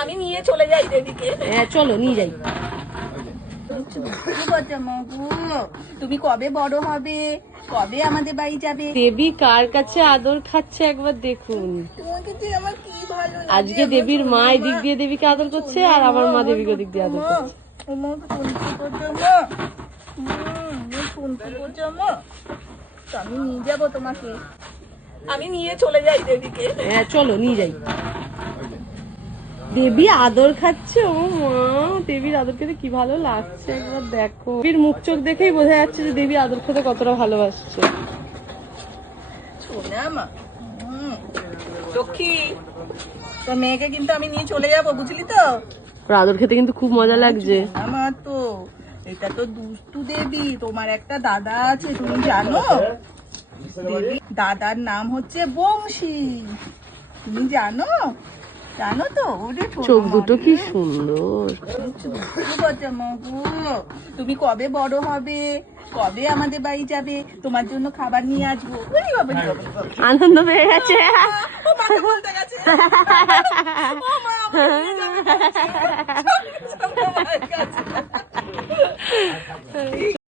আমি নিয়ে চলে যাই দেবীকে। হ্যাঁ চলো নিয়ে যাই। তুমি কবে বড় হবে, কবে আমাদের বাড়ি যাবে? দেবী কার কাছে আদর খাচ্ছে একবার দেখুন। তোমাকে যে আমার কি ভালো লাগে। আজকে দেবীর মা এদিক দিয়ে দেবীকে আদর করছে আর আমার মা দেবীকে ওদিক দিয়ে আদর করছে। আমি নিয়ে যাবো তোমাকে, আমি নিয়ে চলে যাই দেবীকে। হ্যাঁ চলো নিয়ে যাই। দেবী আদর খাচ্ছে, ও মা দেবীর আদর খেতে কি ভালো লাগছে একবার দেখো। দেবীর মুখ চোখ দেখেই বোঝা যাচ্ছে যে দেবী আদর খেতে কতটা ভালোবাসছে। শোনা মা, লক্ষ্মী, তোর মেয়েকে কিন্তু আমি নিয়ে চলে যাবো, বুঝলি তো? ওর আদর খেতে কিন্তু খুব মজা লাগছে। আমার তো এটা তো দুষ্টু দেবী। তোমার একটা দাদা আছে, তুমি জানো? দেবী দাদার নাম হচ্ছে বংশী, তুমি জানো? জানো তো? ওরে চোখ দুটো কি সুন্দর। তুমি কবে বড় হবে, কবে আমাদের বাড়ি যাবে? তোমার জন্য খাবার নিয়ে আসবো। আনন্দ পেয়ে গেছে। ও মাকে বলতে গেছে। ও মা, আমাকে নিয়ে যাবে বলছে।